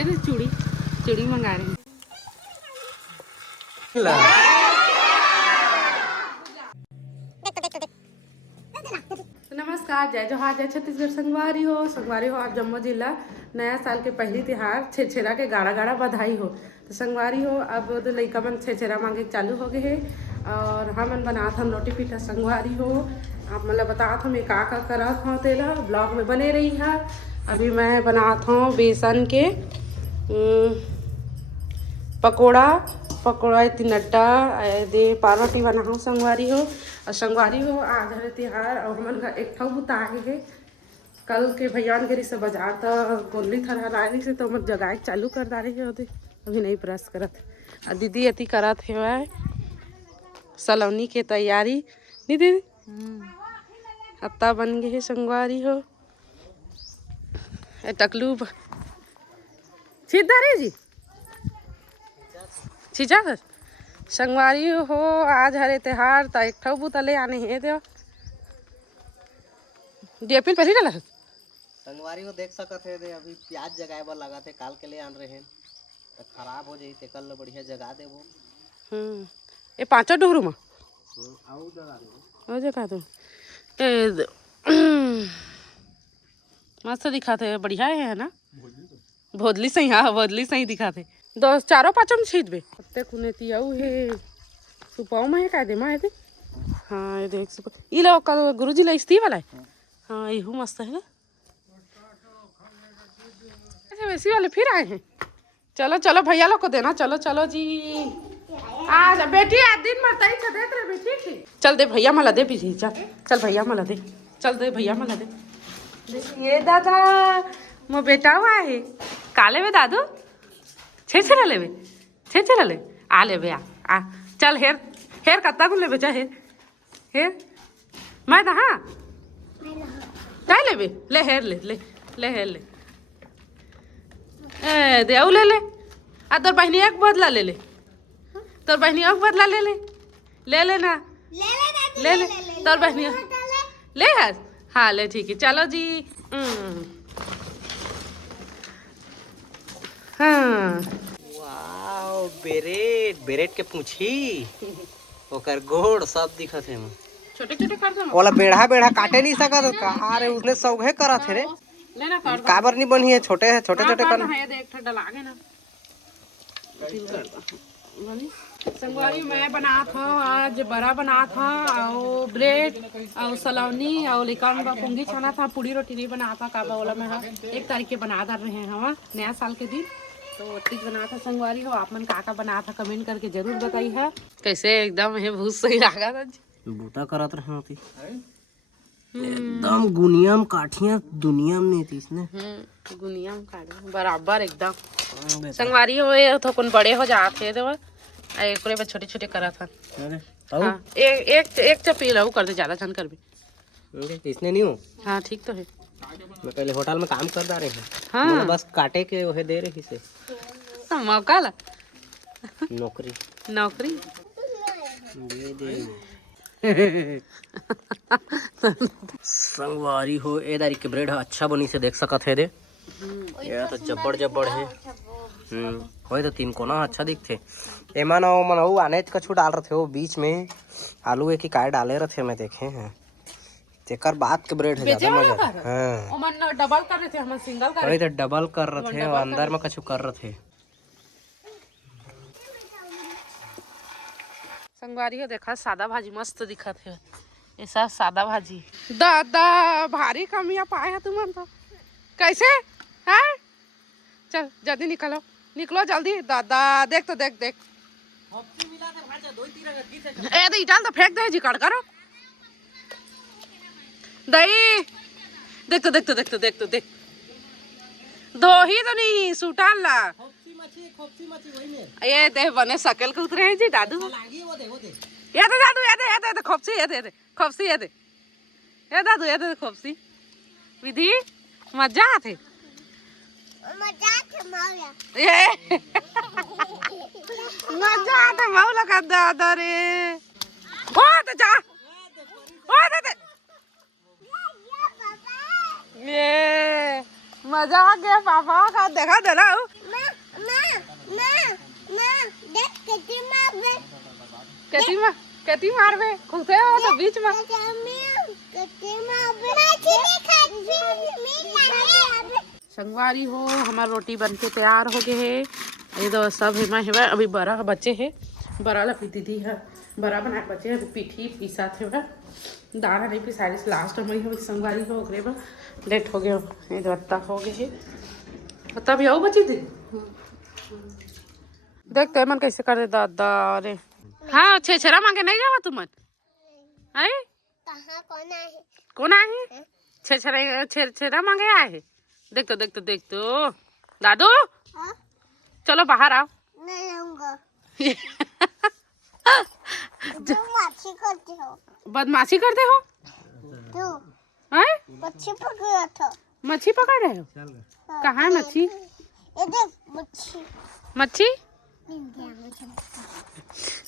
चूड़ी चूड़ी मंगा रहे हैं। नमस्कार, जय जोहार, जय छत्तीसगढ़। संगवारी हो आप जम्मू जिला नया साल के पहली तिहार छेछेरा के गाड़ा गाड़ा बधाई हो। तो संगवारी हो अब तो लइका मन छेछेरा मांगे चालू हो गए है और हमन बनात हम रोटी पीठा। संगवारी हो आप मतलब बतात हम का करत हूँ तेला ब्लॉग में बने रही है। अभी मैं बनात हूँ बेसन के पकोड़ा इतनी नड्डा दे पावरोटी बना हूँ। संगवारी हो और संगवारी हो आज हरे तिहार और हमन का एक ठो बुता है। कल के भैयान गिरी से बाजार तो गोली थरहर आई से तो हम जगाए चालू कर दा रही है। अभी नहीं प्रयास करत और दीदी अति करत है सलौनी के तैयारी नहीं दीदी। अत्ता बन गए है संगवारी हो टकलू छिदारी जी छिजा कर संगवारी हो आज हरे त्योहार तो एक ठो बुतले आने है दे डेपिन पहली डाला संगवारी को देख सकत है दे अभी प्याज जगाए बर लगा थे काल के लिए आन रहे हैं तो खराब हो जाई ते कल बढ़िया जगा देबो। ये पांचों डोरू में आउ जगा दे हो जगा दो ए मस्त दिखाते बढ़िया है ना भोदली सही। हाँ भोदली सही दिखाते दस चारों पाँचों में छीट बे कत्ते कुने तियाऊ है सुपाऊ में है का दे माँ दे। हाँ ये देख सुपा ये लो कल गुरुजी ला इस्ती वाला है। हाँ ये मस्त है ना ऐसे वैसी वाले फिर आए हैं। चलो चलो भैया लोग को देना चलो चलो जी आज बेटी आज दिन मरता ही था देख रहे बेटी थी। चल दे भैया मला दे पीछे चल चल भैया मला दे चल दे भैया मला दे ये दादा मो बेटा हुआ है काले में दादू छेछेरा लेवे छेछेरा ले आ लेवे आ चल हेर हेर कत्ता को लेवे चाहे हेर मैं तो हाँ क्या लेवे ले हेर ले ले ले हेर ले ए दे ले ले आ तोर बहनी एक बदला ले ले तोर बहनी एक बदला ले ले ले ले ना ले ले तोर बहनी ले यार हाँ ले ठीक है चलो जी। हाँ वाओ बेरेट बेरेट के पूछी ओकर गोड़ सब दिखत है छोटे छोटे कर दो ओला बेढ़ा बेढ़ा काटे नहीं सकत का अरे उसने सौघे करत है रे लेना कर दो काबर नहीं बनी है छोटे छोटे करना है देख ठंडा डलागे ना संगवारी मैं बना था आज बड़ा बना था और ब्रेड और सलौनी और लिकान का पुंगी छाना था पूरी रोटी नहीं बना था काबा वाला में एक तारीख के बना दर रहे हैं हम नया साल के दिन तो ठीक बना था। संगवारी हो आप मन का बना था कमेंट करके जरूर बताई है कैसे एकदम है बहुत सही लगा था बूता करत रहे होती एकदम गुनियम काठियां दुनिया में थी इसने गुनियम काट बराबर एकदम। संगवारी हो तो कौन बड़े हो जाते थे एक में छोटे छोटे करा था। हाँ, एक चपी लहू कर दे ज्यादा छन कर भी इसने नहीं हो। हाँ ठीक तो है मैं पहले होटल में काम कर रहे हैं। हाँ बस काटे के वह दे रही से मौका ला नौकरी नौकरी दे दे संगवारी हो ए दारी के ब्रेड अच्छा बनी से देख सकत है दे ये तो जब्बड़ जब्बड़ है। होय तो तीन कोना अच्छा दिखते एमन ओ मन ओ अनेज कछु डाल रहे हो बीच में आलू एक ही काय डाले रहे मैं देखे हैं तेकर बात के ब्रेड है ज्यादा मजा। हां ओमन डबल कर रहे थे हम सिंगल कर रहे थे डबल कर रहे थे अंदर में कछु कर रहे थे। संगवारी हो देखा सादा भाजी मस्त दिखत है ऐसा सादा भाजी दादा भारी कमियां पाए है तुम तो कैसे है चल जल्दी निकलो निकलो जल्दी दादा देख तो देख देख ए दे डाल तो फेंक दे जी कट करो दही देख तो देख तो देख तो देख तो देख दो ही तो नहीं सुटाल ला ये देख बने सकल के उतरे हैं जी दादू ये दे दादू ये दे खोपसी ये दे खोपसी ये दे ये दादू ये दे खोपसी विधि मजा आते ये मजा आता मौला का दादा रे ओ तो जा ओ दे ये मजा आ गया पापा का देखा दे रहा हूँ कैती मारबे खुदे हो तो बीच में संगवारी हो हमार रोटी बन के तैयार हो गए है। ये तो सब है अभी बड़ा बच्चे है बड़ा ला पीती थी है बड़ा बना बच्चे अभी पीठी पीसा थे दाना नहीं पिसाई लास्ट में हो संगवारी हो गए बा लेट हो गया ये तो अत्ता हो गए है तब आओ बची थी देखते मन कैसे कर दे दादा अरे हाँ छेछरा मांगे नहीं जावा तुम अरे कौन आए छेछरा मांगे आए देख तो दादू चलो बाहर आओ नहीं आऊंगा बदमाशी करते हो तू हैं मच्छी पकड़ा था मच्छी पकड़ रहे हो कहाँ है मच्छी ये देख मच्छी मच्छी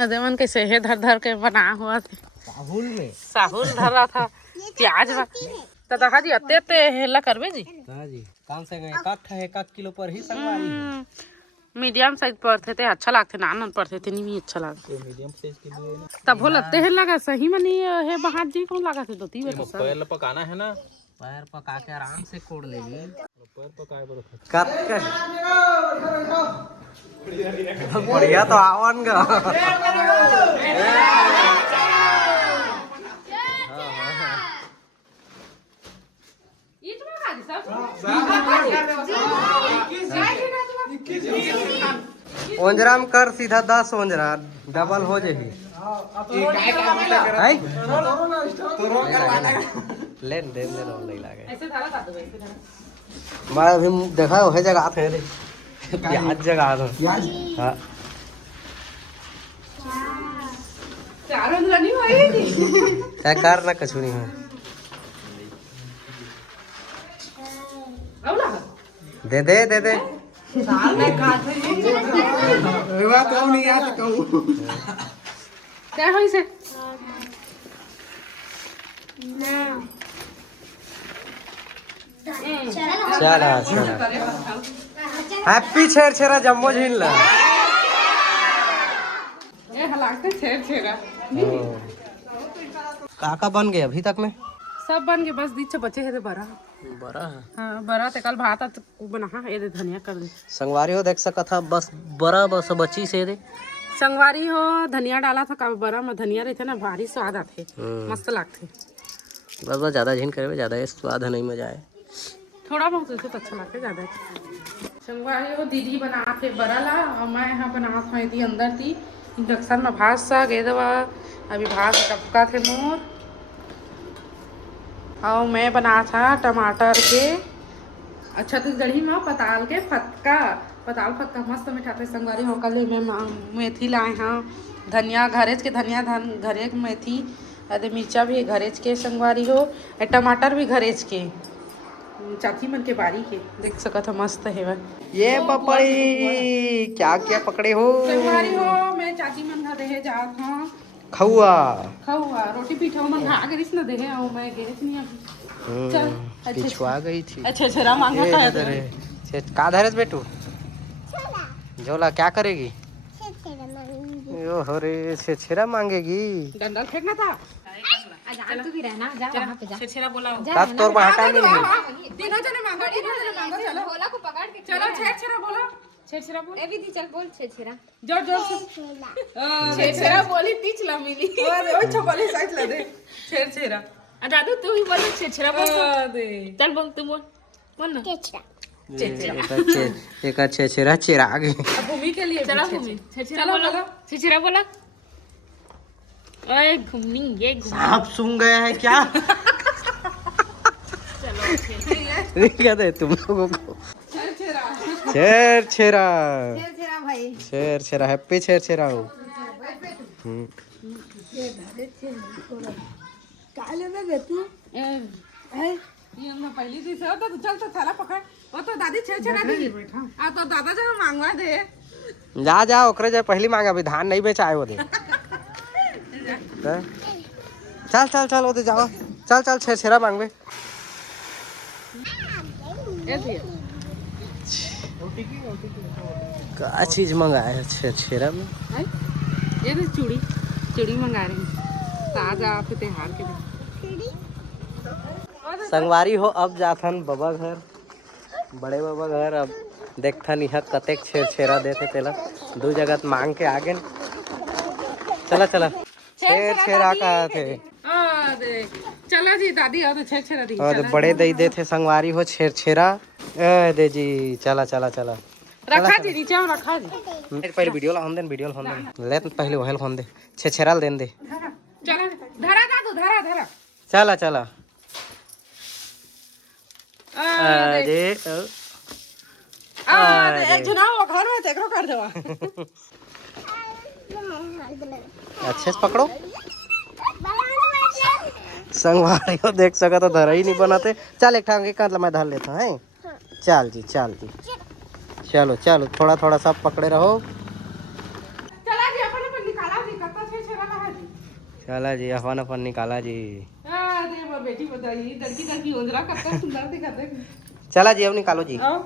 अरे मन कैसे है धर धर के बना हुआ था साहुल धर रहा था प्याज तो दहा जी अत्ते अत्ते हेला करबे जी हां जी काम से एक किलो पर ही संगवारी मीडियम साइज पर थे अच्छा लगते नान पर थे नहीं अच्छा लगते मीडियम साइज के लिए तब हो लगते हैं लगा सही में नहीं है बाहर जी कौन लगा थे दो तीन बेटा पैर पकाना है ना पैर पका के आराम से कोड़ लेगी पैर पकाए बरो बढ़िया तो आवन गा ओंजराम कर सीधा 10 ओंजरा डबल हो जाही लेन दे ले लो नहीं लागे ऐसे धारा कर दो ऐसे धारा मैं अभी देखा है जगह थे रे प्याज जगह दो प्याज हां चारों नहीं होई थी क्या कर ना कुछ नहीं है औला दे दे साल में काट ये बात तो नहीं याद कहूं क्या होई से चला हैप्पी छेरा जम्मो झील ला ये हलाकते छेरा काका बन गए अभी तक में सब बन के बस दीचे बचे है बड़ा बड़ा है हाँ बड़ा ते कल भात बना ये दे धनिया कर दे संगवारी हो देख सका था बस बड़ा बस बची से दे संगवारी हो धनिया डाला था कब बड़ा में धनिया रहते ना भारी स्वाद आते मस्त लगते बस ज्यादा झीन करे ज्यादा स्वाद नहीं मजा आए थोड़ा बहुत ऐसे तो अच्छा लगता ज्यादा संगवारी हो दीदी बना थे बड़ा ला और मैं यहाँ बना था यदि अंदर थी इंडक्शन में भात सा गे दवा अभी भात टपका थे मोर और मैं बना था टमाटर के छत्तीसगढ़ी में पताल के फटका पताल फटका मस्त मीठा थे संगवारी हो कल मैं मेथी लाए हाँ धनिया घरेज के धनिया घरे मेथी अरे मिर्चा भी घरेज के संगवारी हो टमाटर भी घरेज के चाची मन के बारी के देख सकत हो मस्त है ये पपड़ी क्या क्या पकड़े हो संगवारी हो मैं चाची मन घर रहे जात हाँ खौआ रोटी पीठा मन आ गई ना दे और मैं गई नहीं अभी चल पिछवा गई थी अच्छा छरा मांगा था का धरस बेटू झोला क्या करेगी यो हरे छेरा मांगेगी डंडल फेंकना था तू भी रहना जा वहां पे जा छेरा बोला तब तोर में हटा नहीं तीनों जने मांगो चलो भोला को पकड़ के चलो छेरा बोलो छेरा बोल ए दीदी चल बोल छेरा जोर से छेरा बोली तीच ला मिली ओए छपली साइज ला दे छेरा दादू तू ही बोल छेरा बोल दे चल बोल तू बोल ना एक छेरा चिराग भूमि के लिए चला भूमि छेरा बोला ओए घूमनी ये सांप सूंघ गया है क्या चलो कहते तुम लोगों को छेरा भाई छेरा हैप्पी छेरा हो काले में बेटू ये हम पहली दिन से तो चल तो थैला पकड़ वो तो दादी छेरा दी आ तो दादा जरा मांगवा दे जा ओकरे जा पहली मांगा अभी धान नहीं बेचाए वो दे चल वो दे जाओ चल छेरा मांगबे क्या चीज मंगाया है छेरा में ये चूड़ी चूड़ी मंगा रही हूँ तो आज आप त्योहार के दिन संगवारी हो अब जाथन बाबा घर, बड़े बाबा घर। अब देखथन यह कतेक छेरा देते तेला, दो जगह मांग के आगे। चला चला छेरा का थे चला जी दादी और छेरा दी और बड़े दई देते संगवारी हो छेरा दे जी। चला चला चला रखा जी नीचे में रखा जी। पहले वीडियो ला होन दे, वीडियो ला होन दे ले पहले वहल होन दे, छेरा देन दे। चला धरा दादू धरा धरा चला चला अरे एक जना वो घर में तेकरो कर देवा अच्छे से पकड़ो। संगवारी हो देख सका तो धरा ही नहीं बनाते। चल एक टांगे का मैं धर लेता है। चल जी चलो चलो थोड़ा थोड़ा सब पकड़े रहो। चला जी अपन अपन निकाला जी कत्ता छेरा लहा जी। चला जी अपन निकाला जी। अरे वो बेटी बताइए लड़की ओजरा कत्ता सुंदर दिखाते। चला जी अब निकालो जी। आओ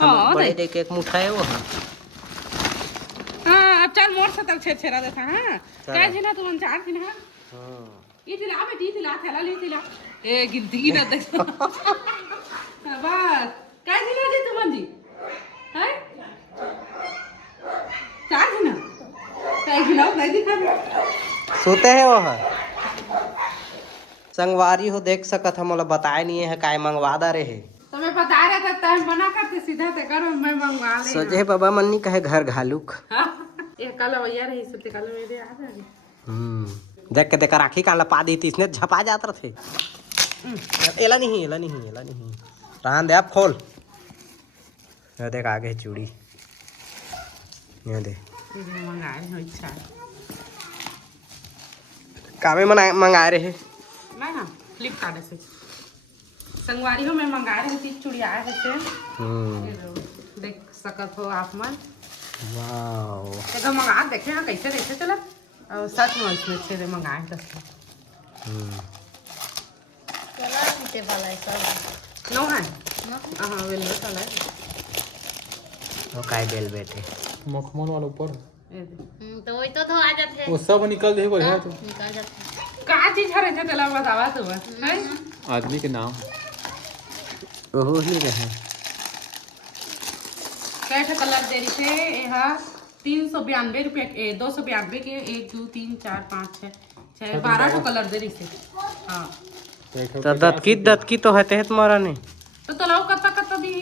हाँ बड़े दे के एक मुठा है वो। हाँ अब चल मोर से तब छेरा देता। हाँ क्या जी ना तुम चार दिन। हाँ ये दिला बेटी दिला थैला ले दिला ए गिनती ना देख बस क्या जी ना जी तुम जी हैं चार दिन क्या खिलाओ नहीं दिखा सोते हैं वो है। संगवारी हो देख सकत हम मोला बताए नहीं है काय मंगवा दा रहे। तो मैं बता रहा था टाइम बना करते सीधा ते करो मैं मंगवा ले। सोचे बाबा मन्नी कहे घर घालूक। ये कल भैया रही सत्य कल मेरे आ रही। देख के देखा राखी कान लपा दी थी इसने झपा जाता थे। एला नहीं रहन दे। आप खोल ये देख आगे चूड़ी ये दे मंगाए हो इच्छा कामे मंगाए रहे मैं ना फ्लिपकार्ट से संगवारी हो मैं मंगा रही थी चूड़ी आए थे। देख सकत हो आप मन वाओ एक मंगा देखे हाँ कैसे देखे चला और सच में इसमें अच्छे से मंगाए थे। चला पीते वाला है सब नो है हाँ वेलवेट वाला है। वो काय बेल बैठे मखमल वाला ऊपर ये देख। तो वही तो आ जाते वो सब निकल दे बढ़िया तो निकल जाते का चीज हरे थे चला बतावा तो हैं आदमी के नाम ओहो ही रहे। कैसे कलर दे रही थे यहाँ 392 रुपये 292 के 1 2 3 4 5 6 12 कलर दे रही थे। हाँ तो दतकी तो है तुम्हारा नहीं तो तलाव कत्ता कत्ता दी